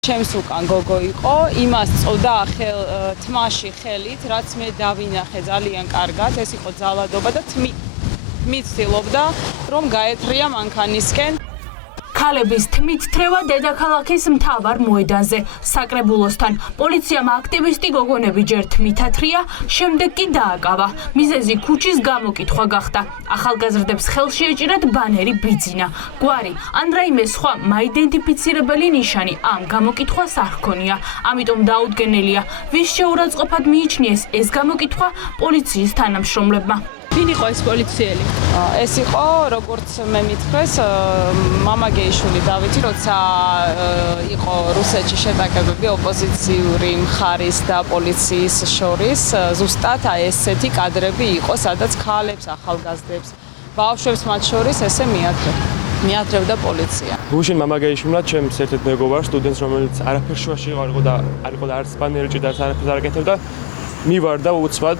ჩემს უკან გოგო იყო, იმას წოდა თმაში ხელით, რაც მე დავინახე ძალიან კარგად, ეს იყო ძალადობა და თმით ცდილობდა, რომ გაეთრია მანქანისკენ. ქალების თმით თრევა დედაქალაქის მთავარ მოედანზე, საკრებულოსთან. პოლიციამ აქტივისტი გოგონები ჯერ თმით ათრია, შემდეგ კი დააკავა. მიზეზი ქუჩის გამოკითხვა გახდა. ახალგაზრდებს ხელში ეჭირათ ბანერი ბიძინა. გვარი ან რაიმე სხვა მაიდენტიფიცირებელი ნიშანი ამ გამოკითხვას არ ჰქონია. ამიტომ დაუდგენელია, ვის შეურაცხყოფად მიიჩნიეს ეს გამოკითხვა პოლიციის თანამშრომლებმა. ვინ იყო ეს პოლიციელი? ეს იყო, როგორც მე მითხრეს, მამაგეიშვილი დავითი, როცა იყო რუსეთში შეტაკებები ოპოზიციური მხარის და პოლიციის შორის, ზუსტად ესეთი კადრები იყო, სადაც ქალებს, ახალგაზრდებს, ბავშვებს მათ შორის ესე მიათრევდა პოლიცია. გუშინ მამაგეიშვილმა ჩემს ერთ-ერთ მეგობარს, სტუდენტს, რომელიც არაფერ შუაში იყო და არ იყო და არც ბანერი ჭირდა, არაფერს არ აკეთებდა, მივარდა უცბად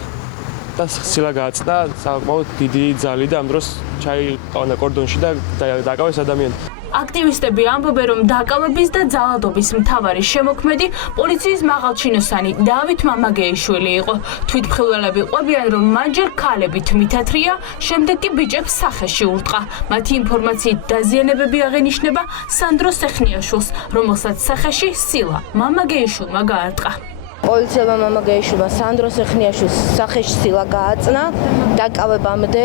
და სილა გააცდა, საკმაოდ დიდი ძალი და ამ დროს ჩაიყავნა კორდონში და დაკავეს ადამიანი. აქტივისტები ამბობენ, რომ დაკავების და ძალადობის მთავარი შემოქმედი პოლიციის მაღალჩინოსანი დავით მამაგეიშვილი იყო. თვითმხილველები ყვებიან, რომ მან ჯერ ქალები თმით ათრია, შემდეგ კი ბიჭებს სახეში ურტყა. მათი ინფორმაციით დაზიანებები აღენიშნება სანდრო სეხნიაშვილს, რომელსაც სახეში სილა მამაგეიშვილმა გაარტყა. პოლიციელმა მამაგეიშვილმა სანდრო სეხნიაშვილს სახეში სილა გააწნა, დაკავებამდე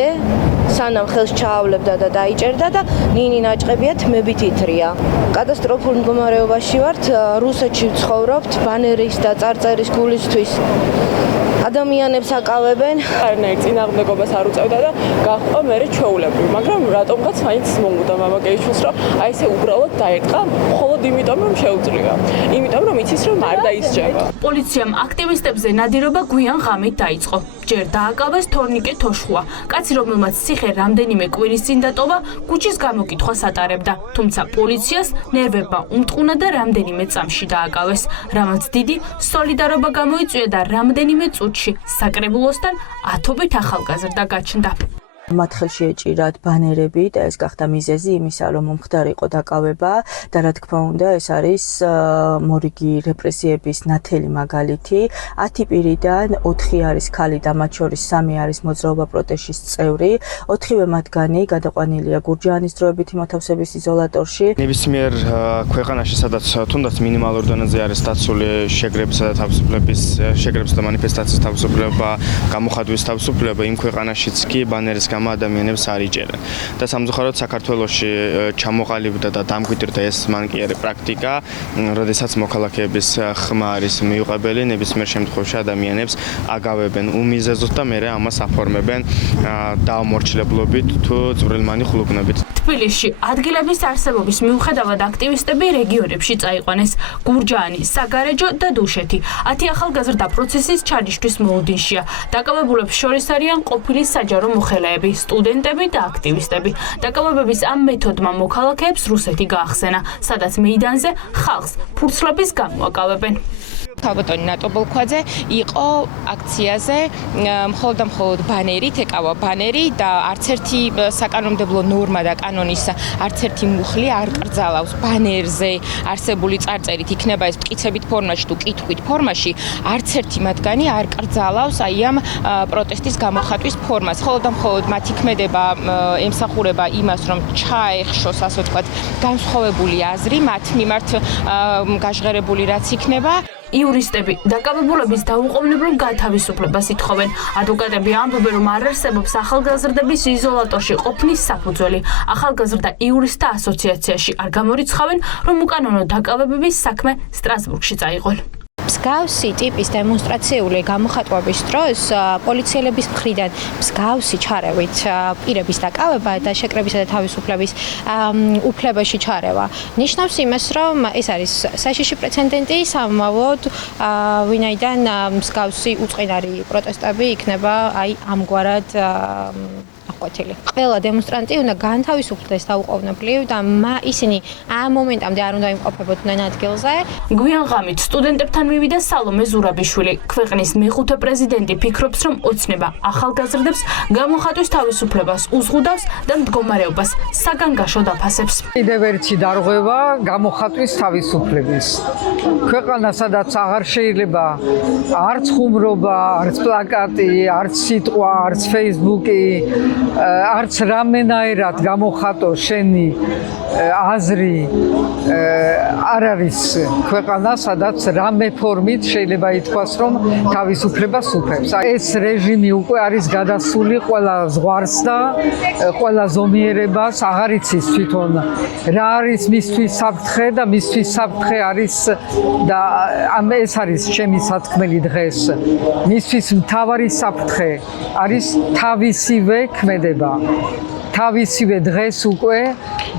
სანამ ხელს ჩაავლებდა და დაიჭერდა და ნინი ნაჭყებია თმებით ითრია. კატასტროფულ მდგომარეობაში ვართ, რუსეთში ვცხოვრობთ, ბანერის და წარწერის გულისთვის ადამიანებს აკავებენ. არანაირ წინააღმდეგობას არ უწევდა და გაჰყვა მერე ჩვეულებრივ, მაგრამ რატომღაც მაინც მომუდა მამაგეიშვილს, რომ აი ესე უბრალოდ დაერტყა, მხოლოდ იმიტომ რომ შეუძლია. იმიტომ რომ იცის რომ არ დაისჯება. პოლიციამ აქტივისტებზე ნადირობა გვიან ღამით დაიწყო. ჯერ დააკავეს თორნიკე თოშხუა, კაცი, რომელმაც ციხე რამდენიმე კვირის წინ დატოვა, ქუჩის გამოკითხვას ატარებდა. თუმცა პოლიციას ნერვებმა უმტყუნა და რამდენიმე წამში დააკავეს. რამაც დიდი სოლიდარობა გამოიწვია და რამდენიმე წუთში საკრებულოსთან ათობით ახალგაზრდა გაჩნდა. მათ ხელში ეჭირათ ბანერები და ეს გახდა მიზეზი იმისა, რომ მომხდარიყო დაკავება და რა თქმა უნდა ეს არის მორიგი რეპრესიების ნათელი მაგალითი. 10 პირიდან 4 არის ქალი და მათ შორის 3 არის მოძრაობა პროტესტის წევრი. 4-ვე მათგანი გადაყვანილია გურჯაანის დროებითი მოთავსების იზოლატორში. ნებისმიერ ქვეყანაში, სადაც თუნდაც მინიმალურ დონეზე არის დაცული შეგრებისა და თავისუფლების შეგრებისა და მანიფესტაციის თავისუფლება, გამოხატვის თავისუფლება, იმ ქვეყანაშიც კი ბანერის ადამიანებს არ იჭერენ. და სამწუხაროდ საქართველოში ჩამოყალიბდა და დამკვიდრდა ეს მანკიერი პრაქტიკა, როდესაც მოქალაქეების ხმა არის მიუღებელი, ნებისმიერ შემთხვევაში ადამიანებს აგავებენ უმიზეზოდ და მერე ამას აფორმებენ დაუმორჩილებლობით თუ წვრილმანი ხულუგნობით. თბილისში ადგილების არსებობის მიუხედავად აქტივისტები რეგიონებში წაიყვანეს. გურჯაანი, საგარეჯო და დუშეთი. 10 ახალგაზრდა პროცესის ჩანიშვნის მოუდინშია. დაკავებულებს შორის არიან ყოფილი საჯარო მოხელეები, სტუდენტები და აქტივისტები. დაკავებების ამ მეთოდმა მოქალაქეებს რუსეთი გაახსენა, სადაც მეიდანზე ხალხს ფურცლების გამო აკავებენ. ქალბატონი ნატო ბოლქვაძე იყო აქციაზე, მხოლოდ და მხოლოდ ბანერით, ეკავა ბანერი და არც ერთი საკანონმდებლო ნორმა და კანონის არც ერთი მუხლი არ კრძალავს ბანერზე არსებული წარწერით, იქნება ეს მტკიცებით ფორმაში თუ კითხვით ფორმაში, არც ერთი მათგანი არ კრძალავს აი ამ პროტესტის გამოხატვის ფორმას. მხოლოდ და მხოლოდ მათი ქმედება ემსახურება იმას, რომ ჩაეხშოს, ასე ვთქვათ, განსხვავებული აზრი მათ მიმართ გაჟღერებული რაც იქნება. იურისტები დაკავებულების დაუყოვნებლივ გათავისუფლებას ითხოვენ. ადვოკატები ამბობენ, რომ არ არსებობს ახალგაზრდების იზოლატორში ყოფნის საფუძველი. ახალგაზრდა იურისტთა ასოციაციაში არ გამორიცხავენ, რომ უკანონო დაკავებების საქმე სტრასბურგში წაიღონ. მსგავსი ტიპის დემონსტრაციული გამოხატვების დროს პოლიციელების მხრიდან მსგავსი ჩარევით პირების დაკავება და შეკრებისა და თავისუფლების უფლებაში ჩარევა ნიშნავს იმას, რომ ეს არის საშიში პრეცედენტი სამავოდ, ვინაიდან მსგავსი უწყინარი პროტესტები იქნება აი ამგვარად გადაკვეთილი. ყველა დემონსტრანტი უნდა განთავისუფლდეს დაუყოვნებლივ და ისინი ამ მომენტამდე არ უნდა იმყოფებოდნენ ადგილზე. გვიან ღამით სტუდენტებთან მივიდა სალომე ზურაბიშვილი. ქვეყნის მეხუთე პრეზიდენტი ფიქრობს, რომ ოცნება ახალგაზრდებს გამოხატვის თავისუფლებას უზღუდავს და მდგომარეობას საგანგაშო დაფასებს. კიდევ ერთი დარღვევა გამოხატვის თავისუფლების. ქვეყანა, სადაც აღარ შეიძლება არც ხუმრობა, არც პლაკატი, არც სიტყვა, არც ფეისბუკი, არც რამენაერად გამოხატო შენი აზრი, არ არის ქვეყანა, სადაც რამე ფორმით შეიძლება ითქვას, რომ თავისუფლებას უფლებს. ეს რეჟიმი უკვე არის გადასული ყველა ზღვარს და ყველა ზომიერებას, აღარ იცის თვითონ რა არის მისთვის საფრთხე და მისთვის საფრთხე არის და ეს არის ჩემი სათქმელი დღეს. მისთვის მთავარი საფრთხე არის თავისივე ქმედება. თავისივე დღეს უკვე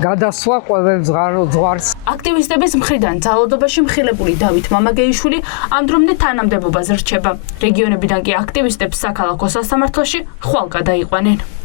გადასვა ყოველ ზღვარს. აქტივისტების მხრიდან ძალადობაში მხილებული დავით მამაგეიშვილი ამ დრომდე თანამდებობაზე რჩება. რეგიონებიდან კი აქტივისტებს საქალაქო სასამართლოში ხვალ გადაიყვანენ.